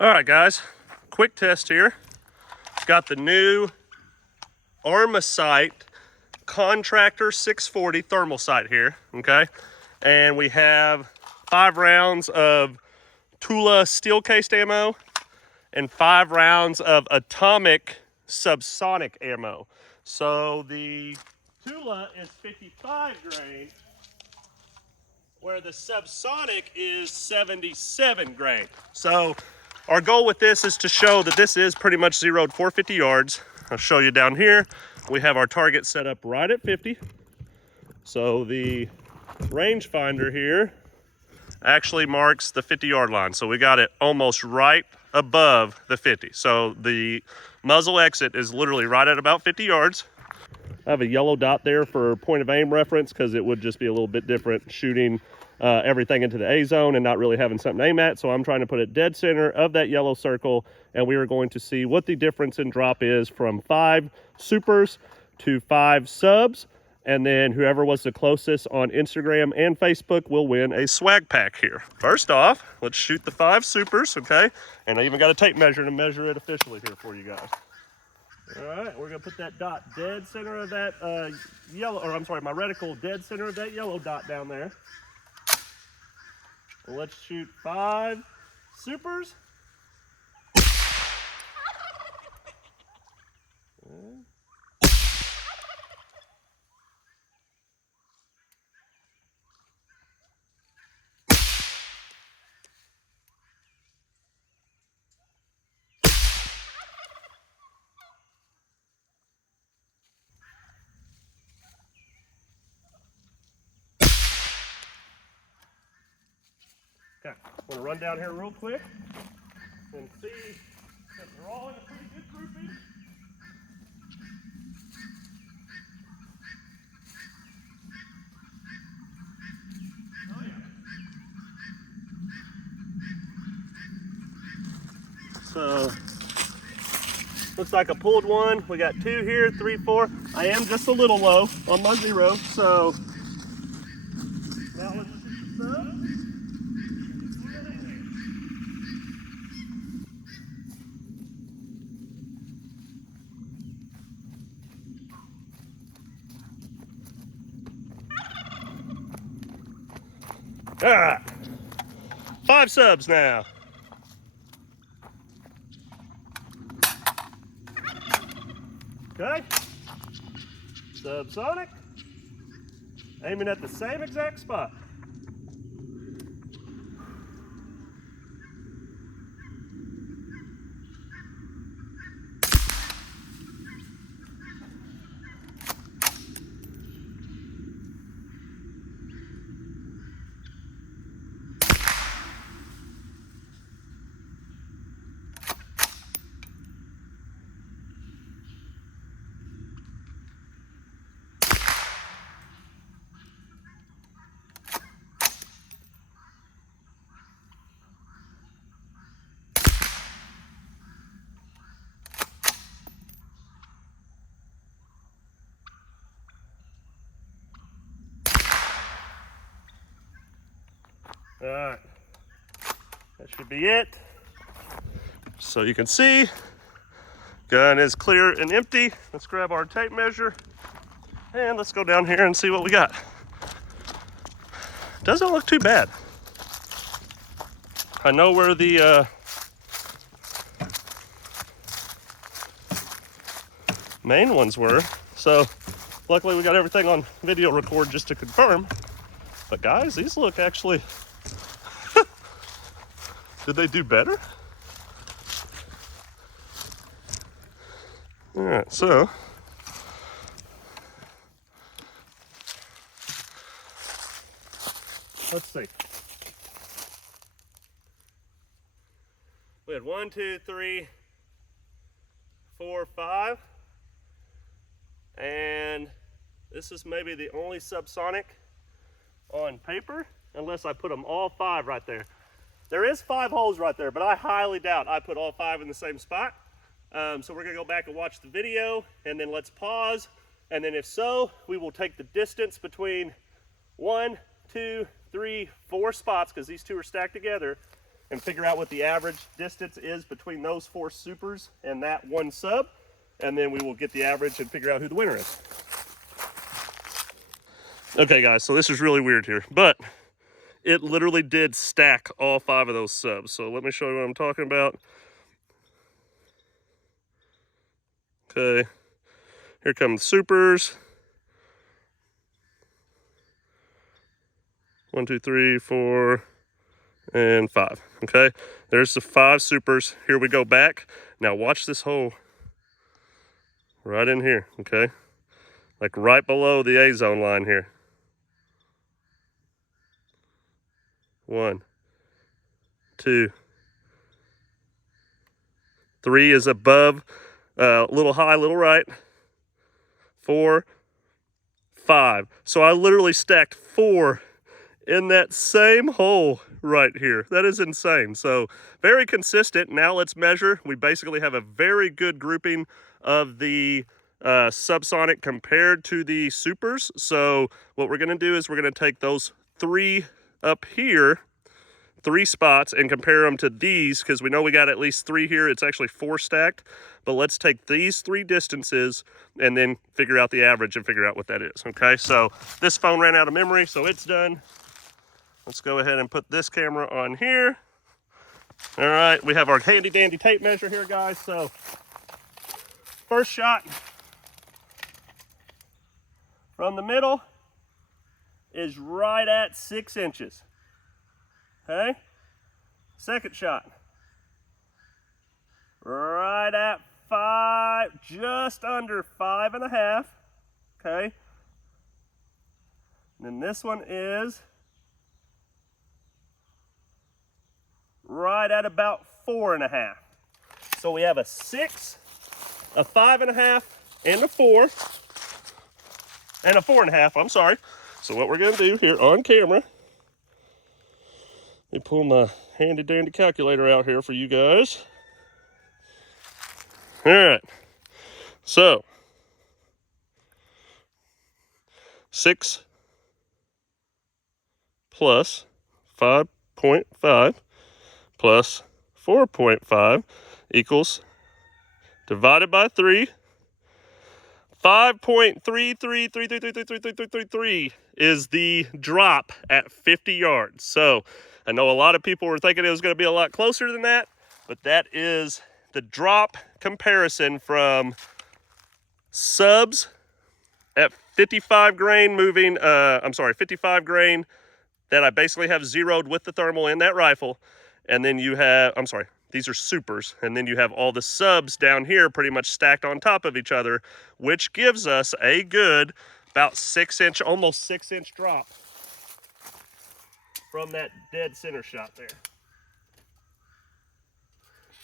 All right, guys, quick test here. Got the new Armasight Contractor 640 thermal sight here, okay? And we have 5 rounds of Tula steel-cased ammo and 5 rounds of Atomic Subsonic ammo. So the Tula is 55 grain, where the Subsonic is 77 grain. So our goal with this is to show that this is pretty much zeroed 450 yards. I'll show you down here. We have our target set up right at 50. So the rangefinder here actually marks the 50-yard line. So we got it almost right above the 50. So the muzzle exit is literally right at about 50 yards. I have a yellow dot there for point of aim reference because it would just be a little bit different shooting everything into the A zone and not really having something to aim at. So I'm trying to put it dead center of that yellow circle, and we are going to see what the difference in drop is from 5 supers to 5 subs. And then whoever was the closest on Instagram and Facebook will win a swag pack here. First off, let's shoot the 5 supers, okay? And I even got a tape measure to measure it officially here for you guys. All right, we're gonna put that dot dead center of that yellow, or I'm sorry, my reticle dead center of that yellow dot down there. Well, let's shoot 5 supers. Okay, I'm gonna run down here real quick and see that they're all in a pretty good grouping. Oh yeah. So, looks like I pulled one. We got 2 here, 3, 4. I am just a little low on my 0, so now let's shoot the sub. All right, 5 subs now. Okay, Subsonic, aiming at the same exact spot. All right, that should be it. So you can see, gun is clear and empty. Let's grab our tape measure and let's go down here and see what we got. Doesn't look too bad. I know where the main ones were, so luckily we got everything on video record just to confirm. But guys, these look actually, did they do better? All right, so let's see. We had 1, 2, 3, 4, 5, and this is maybe the only subsonic on paper, unless I put them all 5 right there. There is 5 holes right there, but I highly doubt I put all 5 in the same spot. So we're gonna go back and watch the video, and then let's pause, and then if so, we will take the distance between 1, 2, 3, 4 spots, because these 2 are stacked together, and figure out what the average distance is between those 4 supers and that 1 sub, and then we will get the average and figure out who the winner is. Okay guys, so this is really weird here, but it literally did stack all 5 of those subs. So let me show you what I'm talking about. Okay, here come the supers. 1, 2, 3, 4, and 5. Okay, there's the 5 supers. Here we go back. Now watch this hole right in here, okay? Like right below the A zone line here. 1, 2, 3 is above, little high, little right. 4, 5. So I literally stacked 4 in that same hole right here. That is insane. So very consistent. Now let's measure. We basically have a very good grouping of the subsonic compared to the supers. So what we're going to do is we're going to take those 3 up here, 3 spots, and compare them to these, because we know we got at least 3 here. It's actually 4 stacked, but let's take these 3 distances and then figure out the average and figure out what that is. Okay, so this phone ran out of memory, so it's done. Let's go ahead and put this camera on here. All right, we have our handy dandy tape measure here, guys. So first shot from the middle is right at 6 inches. Okay, second shot, right at 5, just under 5.5. Okay, and then this one is right at about 4.5. So we have a 6, a 5.5, and a 4, and a 4.5. I'm sorry. So what we're gonna do here on camera, let me pull my handy dandy calculator out here for you guys. All right, so 6 plus 5.5 plus 4.5 equals, divided by 3, 5.33333333 is the drop at 50 yards. So I know a lot of people were thinking it was going to be a lot closer than that, but that is the drop comparison from subs at 55 grain moving, 55 grain that I basically have zeroed with the thermal in that rifle. And then you have, these are supers, and then you have all the subs down here pretty much stacked on top of each other, which gives us a good about 6 inch, almost 6 inch drop from that dead center shot there.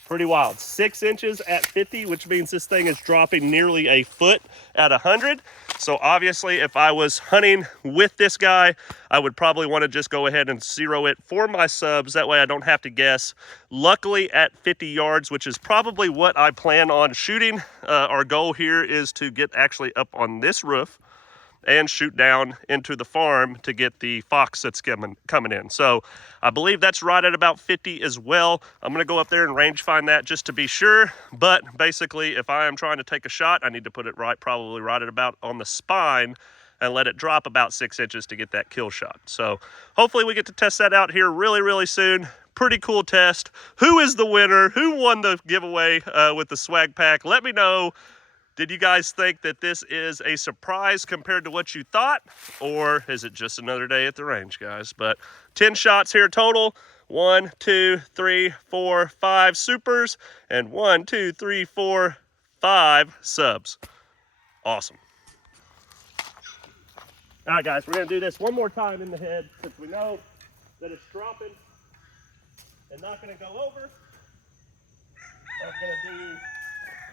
Pretty wild. 6 inches at 50, which means this thing is dropping nearly a foot at 100. So obviously, if I was hunting with this guy, I would probably want to just go ahead and zero it for my subs. That way I don't have to guess. Luckily at 50 yards, which is probably what I plan on shooting, our goal here is to get actually up on this roof and shoot down into the farm to get the fox that's coming in. So I believe that's right at about 50 as well. I'm gonna go up there and range find that just to be sure. But basically, if I am trying to take a shot, I need to put it probably right at about on the spine and let it drop about 6 inches to get that kill shot. So hopefully we get to test that out here really, really soon. Pretty cool test. Who is the winner? Who won the giveaway with the swag pack? Let me know. Did you guys think that this is a surprise compared to what you thought? Or is it just another day at the range, guys? But 10 shots here total. 1, 2, 3, 4, 5 supers. And 1, 2, 3, 4, 5 subs. Awesome. All right, guys, we're going to do this one more time in the head since we know that it's dropping and not going to go over. I'm going to do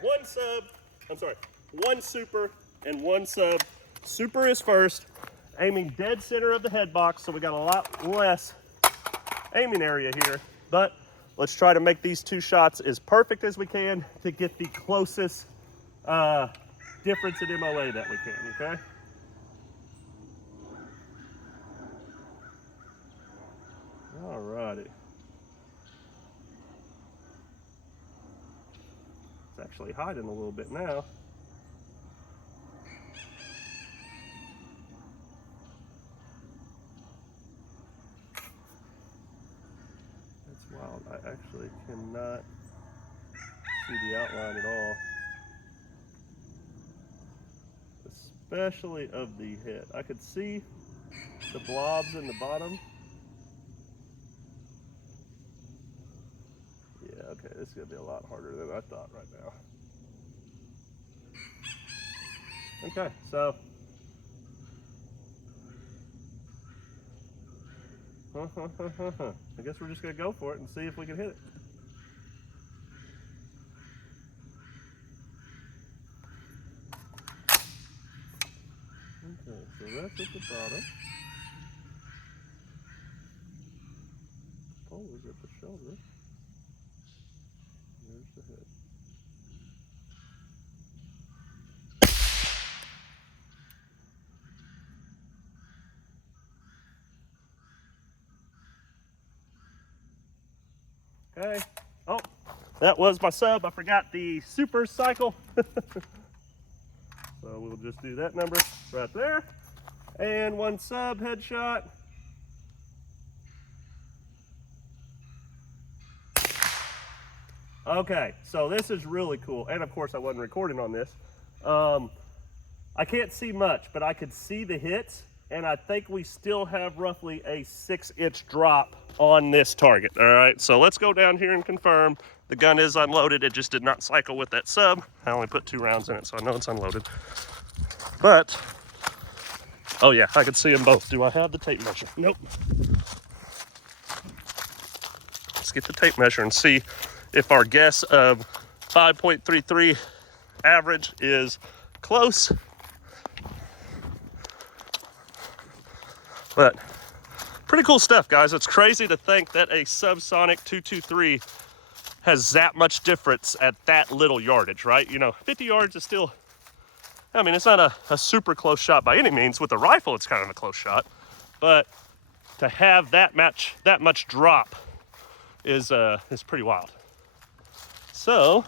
1 sub. 1 super and 1 sub. Super is first, aiming dead center of the head box, so we got a lot less aiming area here. But let's try to make these 2 shots as perfect as we can to get the closest difference in MOA that we can, okay? All righty. actually hiding a little bit now. That's wild. I actually cannot see the outline at all. Especially of the head. I could see the blobs in the bottom. Yeah, okay, this is gonna be a lot harder than I thought right now. Okay, so I guess we're just gonna go for it and see if we can hit it. Okay, so that's at the bottom. Pole is at the shoulder. There's the head. Okay. Oh, that was my sub. I forgot the super cycle. So we'll just do that number right there. And one sub headshot. Okay, so this is really cool. And of course I wasn't recording on this. I can't see much, but I could see the hits. And I think we still have roughly a 6-inch drop on this target. All right, so let's go down here and confirm. The gun is unloaded. It just did not cycle with that sub. I only put 2 rounds in it, so I know it's unloaded. But, oh yeah, I can see them both. Do I have the tape measure? Nope. Let's get the tape measure and see if our guess of 5.33 average is close. But pretty cool stuff, guys. It's crazy to think that a Subsonic 223 has that much difference at that little yardage, right? You know, 50 yards is still, I mean, it's not a super close shot by any means. With a rifle, it's kind of a close shot. But to have that much drop is pretty wild. So,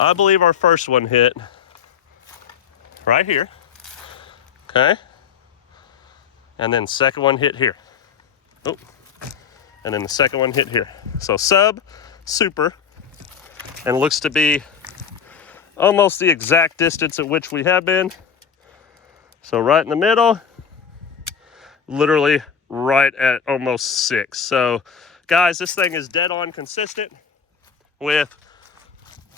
I believe our first one hit right here. Okay, and then second one hit here. Oh, and then the second one hit here. So sub, super, and looks to be almost the exact distance at which we have been. So right in the middle, literally right at almost 6. So guys, this thing is dead on consistent with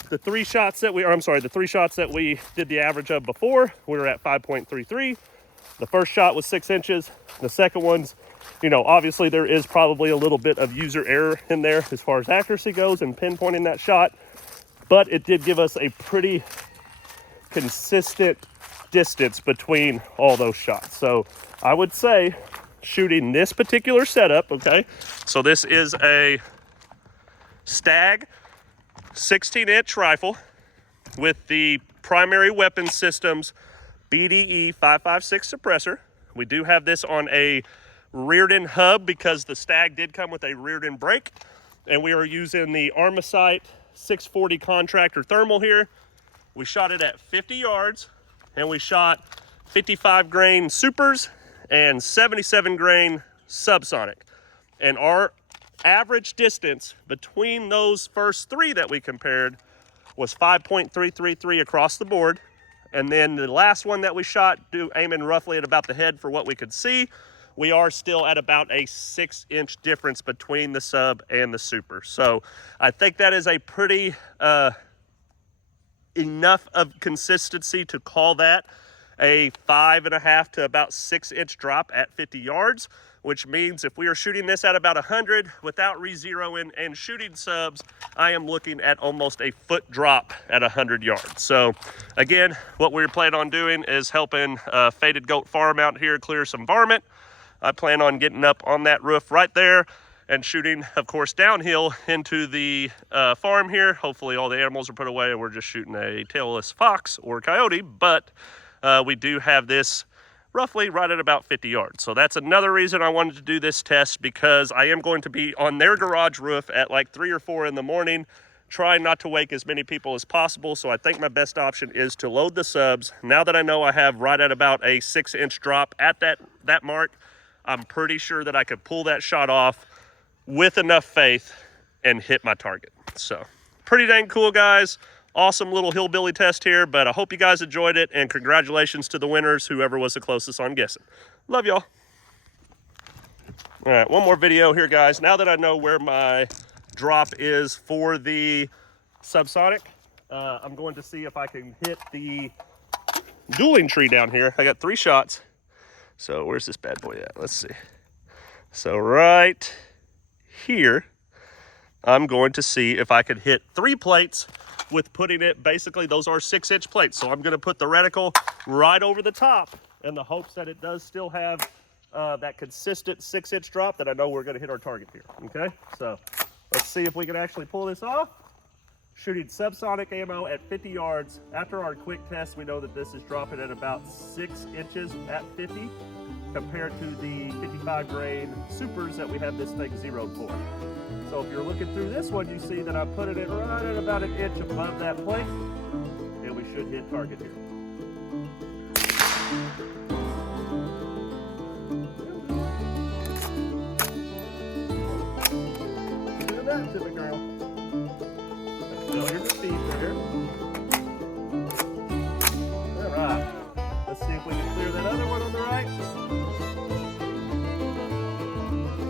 the 3 shots that the 3 shots that we did the average of before. We were at 5.33. The first shot was 6 inches. The second one's, you know, obviously there is probably a little bit of user error in there as far as accuracy goes and pinpointing that shot, but it did give us a pretty consistent distance between all those shots. So I would say shooting this particular setup, okay, so this is a Stag 16-inch rifle with the primary weapon system's B.D.E 5.56 suppressor. We do have this on a Rearden hub because the Stag did come with a Rearden brake, and we are using the Armasight 640 contractor thermal here. We shot it at 50 yards, and we shot 55 grain supers and 77 grain subsonic. And our average distance between those first 3 that we compared was 5.333 across the board. And then the last one that we shot, aiming roughly at about the head for what we could see, we are still at about a 6-inch difference between the sub and the super. So I think that is a pretty enough of consistency to call that a 5.5 to about 6-inch drop at 50 yards, which means if we are shooting this at about 100 without re-zeroing and shooting subs, I am looking at almost a foot drop at 100 yards. So again, what we're planning on doing is helping Faded Goat Farm out here clear some varmint. I plan on getting up on that roof right there and shooting, of course, downhill into the farm here. Hopefully all the animals are put away and we're just shooting a tailless fox or coyote, but we do have this roughly right at about 50 yards. So that's another reason I wanted to do this test, because I am going to be on their garage roof at like 3 or 4 in the morning trying not to wake as many people as possible. So I think my best option is to load the subs. Now that I know I have right at about a 6-inch drop at that mark, I'm pretty sure that I could pull that shot off with enough faith and hit my target. So pretty dang cool, guys. Awesome little hillbilly test here, but I hope you guys enjoyed it, and congratulations to the winners, whoever was the closest on guessing. Love y'all. All right, one more video here, guys. Now that I know where my drop is for the Subsonic, I'm going to see if I can hit the dueling tree down here. I got 3 shots. So where's this bad boy at? Let's see. So right here, I'm going to see if I can hit 3 plates with putting it, basically those are 6-inch plates. So I'm gonna put the reticle right over the top in the hopes that it does still have that consistent 6-inch drop that I know we're gonna hit our target here, okay? So let's see if we can actually pull this off. Shooting subsonic ammo at 50 yards. After our quick test, we know that this is dropping at about 6 inches at 50 compared to the 55 grain supers that we have this thing zeroed for. So if you're looking through this one, you see that I'm putting it right at about 1 inch above that plate, and we should hit target here. Do that to the girl. Fill your speed there. All right. Let's see if we can clear that other one on the right.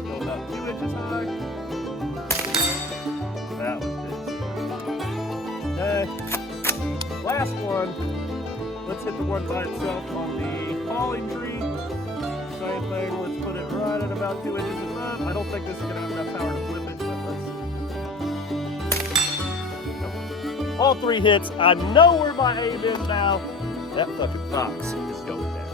Still about 2 inches high. That was good. Okay. Last one. Let's hit the one by itself on the falling tree. Same thing. Let's put it right at about 2 inches above. I don't think this is going to have enough power to flip it, but let's. All 3 hits. I know where my aim is now. That fucking fox is going down.